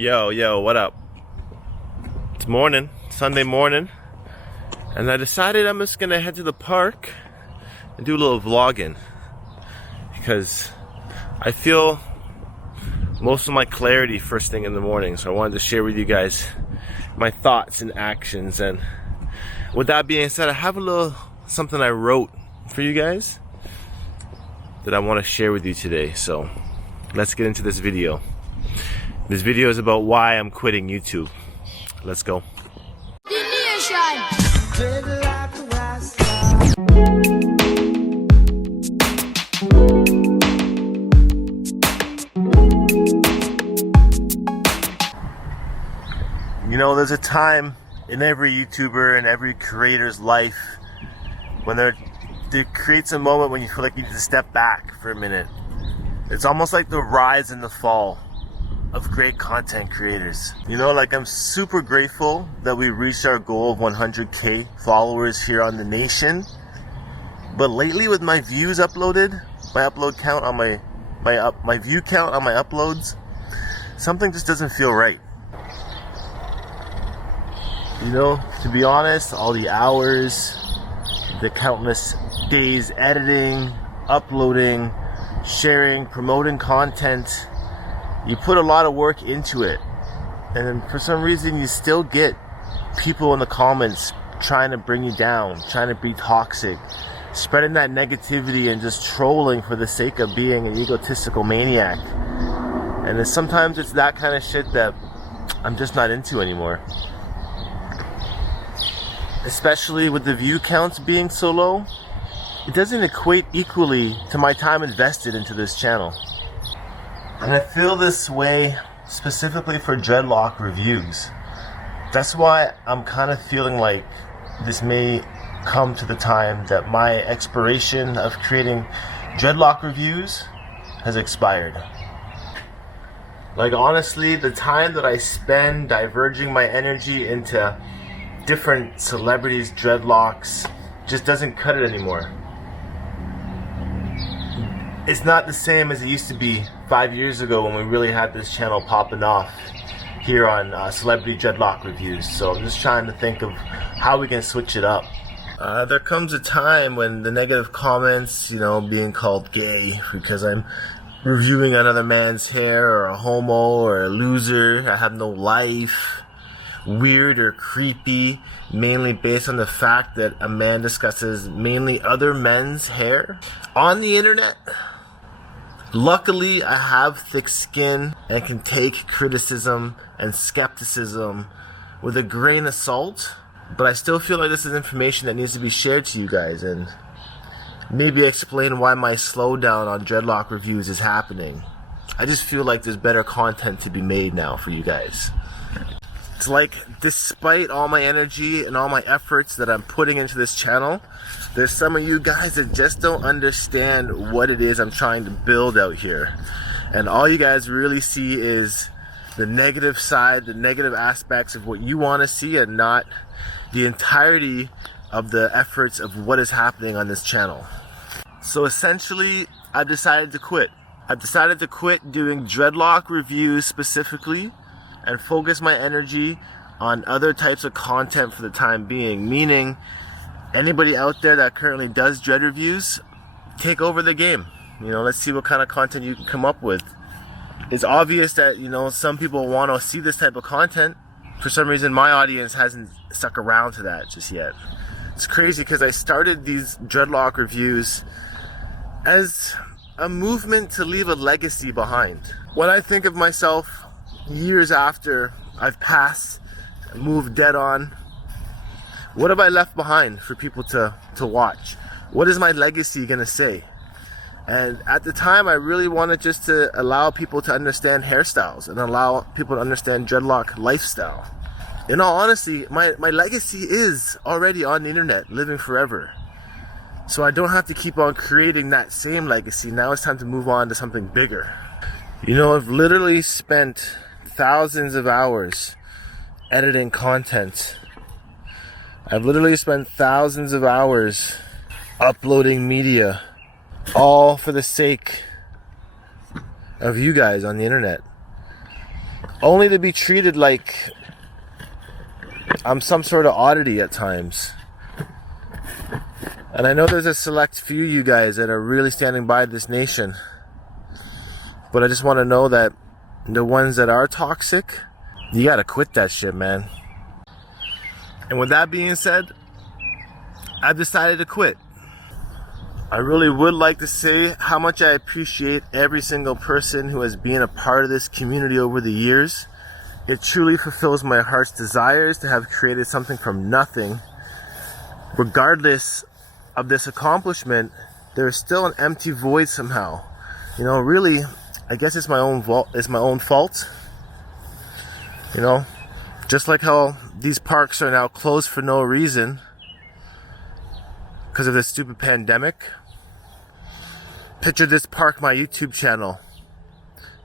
Yo, what up? It's morning, Sunday morning, and I decided I'm just gonna head to the park and do a little vlogging because I feel most of my clarity first thing in the morning, so I wanted to share with you guys my thoughts and actions. And with that being said, I have a little something I wrote for you guys that I want to share with you today. So let's get into this video. This video is about why I'm quitting YouTube. Let's go. You know, there's a time in every YouTuber and every creator's life when there creates a moment when you feel like you need to step back for a minute. It's almost like the rise and the fall of great content creators. You know, like, I'm super grateful that we reached our goal of 100K followers here on the nation. But lately, with my views uploaded, my upload count on my view count on my uploads, something just doesn't feel right. You know, to be honest, all the hours, the countless days editing, uploading, sharing, promoting content, you put a lot of work into it, and then for some reason you still get people in the comments trying to bring you down, trying to be toxic, spreading that negativity and just trolling for the sake of being an egotistical maniac. And then sometimes it's that kind of shit that I'm just not into anymore. Especially with the view counts being so low, it doesn't equate equally to my time invested into this channel. And I feel this way specifically for Dreadlock reviews. That's why I'm kind of feeling like this may come to the time that my expiration of creating Dreadlock reviews has expired. Like, honestly, the time that I spend diverging my energy into different celebrities' dreadlocks just doesn't cut it anymore. It's not the same as it used to be 5 years ago when we really had this channel popping off here on Celebrity Dreadlock Reviews. So I'm just trying to think of how we can switch it up. There comes a time when the negative comments, you know, being called gay because I'm reviewing another man's hair, or a homo, or a loser, I have no life, weird or creepy, mainly based on the fact that a man discusses mainly other men's hair on the internet. Luckily, I have thick skin and can take criticism and skepticism with a grain of salt, but I still feel like this is information that needs to be shared to you guys, and maybe explain why my slowdown on Dreadlock reviews is happening. I just feel like there's better content to be made now for you guys. It's like, despite all my energy and all my efforts that I'm putting into this channel, there's some of you guys that just don't understand what it is I'm trying to build out here. And all you guys really see is the negative side, the negative aspects of what you want to see, and not the entirety of the efforts of what is happening on this channel. So essentially, I've decided to quit. I've decided to quit doing Dreadlock reviews specifically, and focus my energy on other types of content for the time being. Meaning, anybody out there that currently does Dread reviews, take over the game. You know, let's see what kind of content you can come up with. It's obvious that, you know, some people want to see this type of content. For some reason, my audience hasn't stuck around to that just yet. It's crazy because I started these Dreadlock reviews as a movement to leave a legacy behind. When I think of myself years after I've passed, moved dead on, what have I left behind for people to watch? What is my legacy gonna say? And at the time, I really wanted just to allow people to understand hairstyles and allow people to understand Dreadlock lifestyle. In all honesty, my legacy is already on the internet, living forever. So I don't have to keep on creating that same legacy. Now it's time to move on to something bigger. You know, I've literally spent thousands of hours editing content. I've literally spent thousands of hours uploading media, all for the sake of you guys on the internet. only to be treated like I'm some sort of oddity at times. And I know there's a select few of you guys that are really standing by this nation. But I just want to know that the ones that are toxic, you gotta quit that shit, man. And with that being said, I've decided to quit. I really would like to say how much I appreciate every single person who has been a part of this community over the years. It truly fulfills my heart's desires to have created something from nothing. Regardless of this accomplishment, there's still an empty void somehow. You know, really, I guess it's my own fault. You know, just like how these parks are now closed for no reason because of this stupid pandemic. Picture this park, my YouTube channel,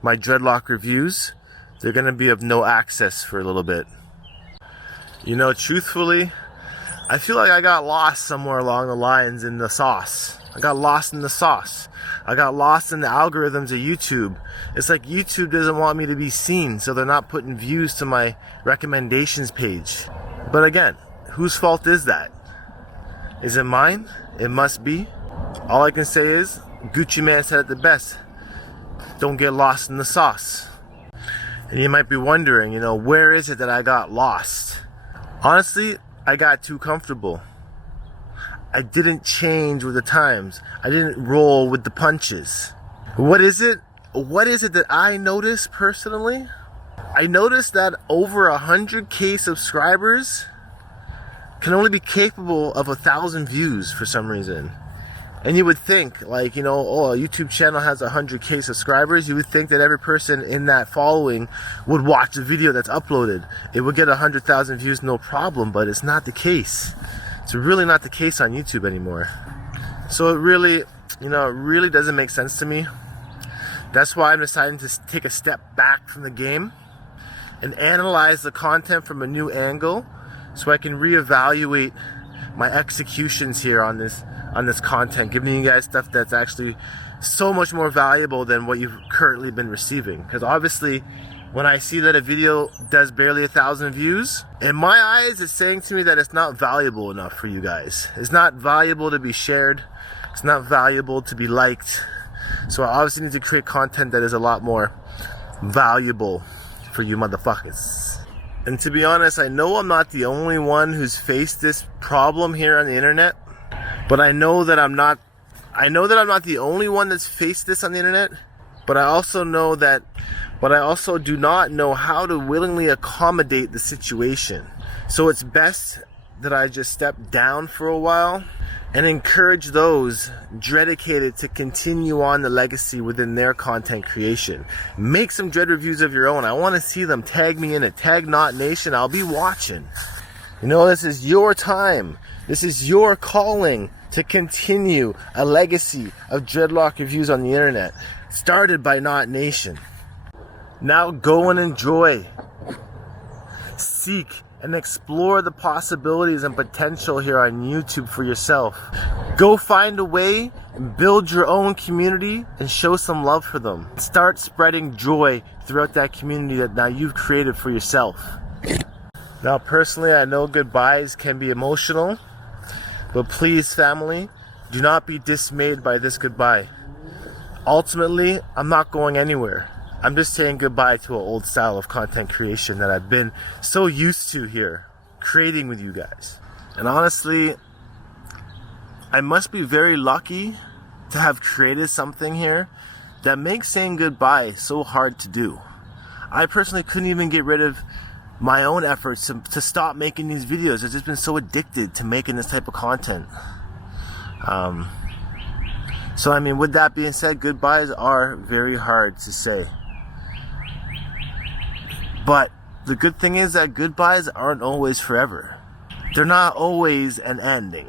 my Dreadlock reviews. They're gonna be of no access for a little bit. You know, truthfully, I feel like I got lost somewhere along the lines in the sauce. I got lost in the sauce. I got lost in the algorithms of YouTube. It's like YouTube doesn't want me to be seen, so they're not putting views to my recommendations page. But again, whose fault is that? Is it mine? It must be. All I can say is, Gucci Man said it the best. Don't get lost in the sauce. And you might be wondering, you know, where is it that I got lost? Honestly, I got too comfortable. I didn't change with the times. I didn't roll with the punches. What is it? What is it that I noticed personally? I noticed that over 100K subscribers can only be capable of 1,000 views for some reason. And you would think, like, you know, oh, a YouTube channel has 100K subscribers. You would think that every person in that following would watch the video that's uploaded. It would get 100,000 views, no problem, but it's not the case. It's really not the case on YouTube anymore. So it really, you know, it really doesn't make sense to me. That's why I'm deciding to take a step back from the game and analyze the content from a new angle so I can reevaluate my executions here on this content, giving you guys stuff that's actually so much more valuable than what you've currently been receiving. Because obviously, when I see that a video does barely 1,000 views, in my eyes, it's saying to me that it's not valuable enough for you guys. It's not valuable to be shared. It's not valuable to be liked. So I obviously need to create content that is a lot more valuable for you motherfuckers. And to be honest, I know I'm not the only one who's faced this problem here on the internet, but I know that I'm not the only one that's faced this on the internet, but I also do not know how to willingly accommodate the situation. So it's best that I just step down for a while and encourage those dedicated to continue on the legacy within their content creation. Make some Dread reviews of your own. I want to see them. Tag me in it. Tag Not Nation. I'll be watching. You know, this is your time. This is your calling to continue a legacy of Dreadlock reviews on the internet, started by Not Nation. Now go and enjoy, seek, and explore the possibilities and potential here on YouTube for yourself. Go find a way and build your own community and show some love for them. Start spreading joy throughout that community that now you've created for yourself. Now, personally, I know goodbyes can be emotional, but please, family, do not be dismayed by this goodbye. Ultimately, I'm not going anywhere. I'm just saying goodbye to an old style of content creation that I've been so used to here, creating with you guys. And honestly, I must be very lucky to have created something here that makes saying goodbye so hard to do. I personally couldn't even get rid of my own efforts to stop making these videos. I've just been so addicted to making this type of content. So I mean, with that being said, goodbyes are very hard to say. But the good thing is that goodbyes aren't always forever. They're not always an ending.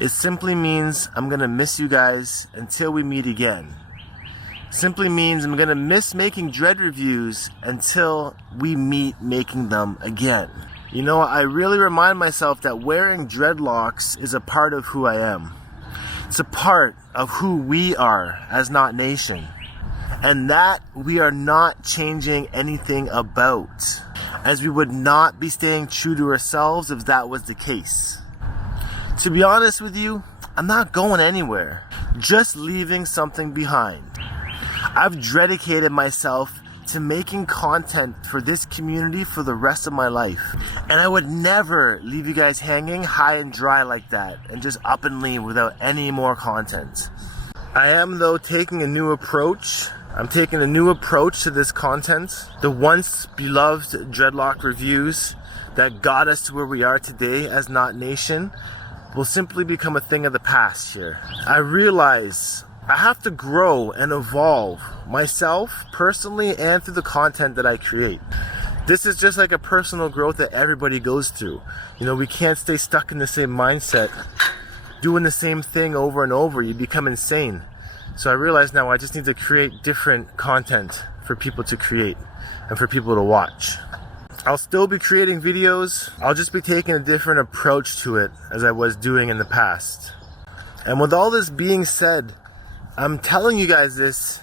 It simply means I'm gonna miss you guys until we meet again. Simply means I'm gonna miss making Dread reviews until we meet making them again. You know, I really remind myself that wearing dreadlocks is a part of who I am. It's a part of who we are as Not Nation. And that we are not changing anything about, as we would not be staying true to ourselves if that was the case. To be honest with you, I'm not going anywhere, just leaving something behind. I've dedicated myself to making content for this community for the rest of my life. And I would never leave you guys hanging high and dry like that and just up and leave without any more content. I am, though, taking a new approach. I'm taking a new approach to this content. The once beloved Dreadlock reviews that got us to where we are today as Not Nation will simply become a thing of the past here. I realize I have to grow and evolve myself personally and through the content that I create. This is just like a personal growth that everybody goes through. You know, we can't stay stuck in the same mindset, doing the same thing over and over. You become insane. So I realize now I just need to create different content for people to create and for people to watch. I'll still be creating videos. I'll just be taking a different approach to it as I was doing in the past. And with all this being said, I'm telling you guys this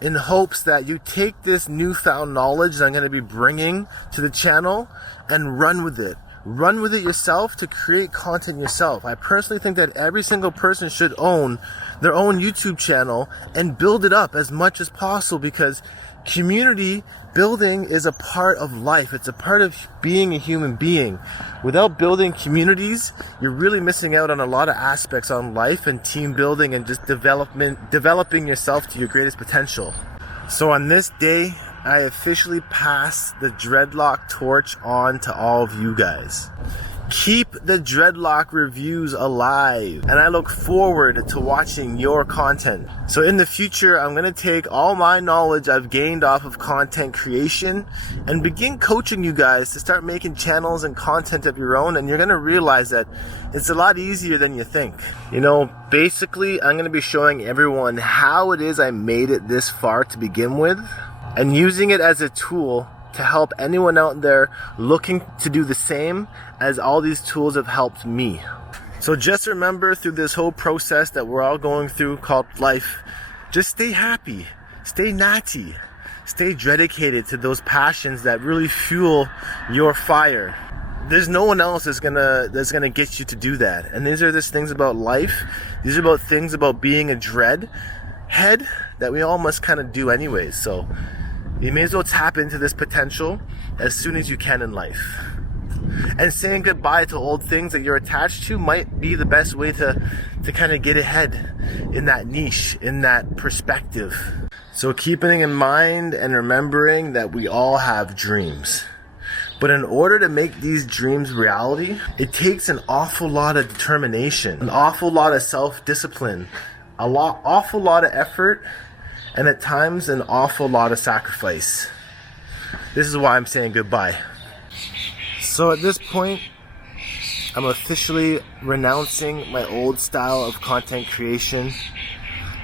in hopes that you take this newfound knowledge that I'm going to be bringing to the channel and run with it. Run with it yourself to create content yourself. I personally think that every single person should own their own YouTube channel and build it up as much as possible, because community building is a part of life. It's a part of being a human being. Without building communities, you're really missing out on a lot of aspects on life and team building and just developing yourself to your greatest potential. So on this day, I officially pass the Dreadlock torch on to all of you guys. Keep the Dreadlock reviews alive, and I look forward to watching your content. So in the future, I'm going to take all my knowledge I've gained off of content creation and begin coaching you guys to start making channels and content of your own, and you're going to realize that it's a lot easier than you think. You know, basically, I'm going to be showing everyone how it is I made it this far to begin with, and using it as a tool to help anyone out there looking to do the same, as all these tools have helped me. So just remember, through this whole process that we're all going through called life, just stay happy, stay natty, stay dedicated to those passions that really fuel your fire. There's no one else that's gonna get you to do that. And these are just things about life. These are about things about being a dread head that we all must kind of do anyways. So you may as well tap into this potential as soon as you can in life. And saying goodbye to old things that you're attached to might be the best way to kind of get ahead in that niche, in that perspective. So keeping in mind and remembering that we all have dreams. But in order to make these dreams reality, it takes an awful lot of determination, an awful lot of self-discipline, awful lot of effort, and at times an awful lot of sacrifice. This is why I'm saying goodbye. So at this point, I'm officially renouncing my old style of content creation.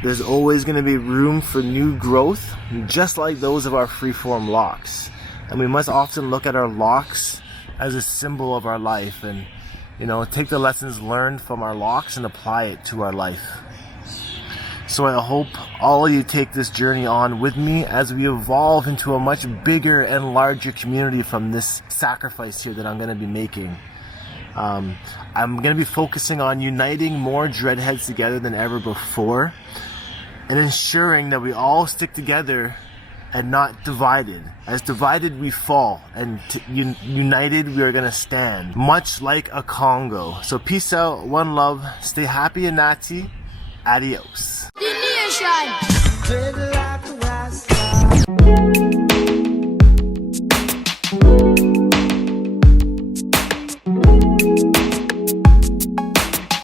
There's always going to be room for new growth, just like those of our freeform locks. And we must often look at our locks as a symbol of our life, and, you know, take the lessons learned from our locks and apply it to our life. So I hope all of you take this journey on with me as we evolve into a much bigger and larger community from this sacrifice here that I'm going to be making. I'm going to be focusing on uniting more dreadheads together than ever before, and ensuring that we all stick together and not divided. As divided we fall, and united we are going to stand, much like a Congo. So peace out, one love, stay happy and natty, adios. The nation.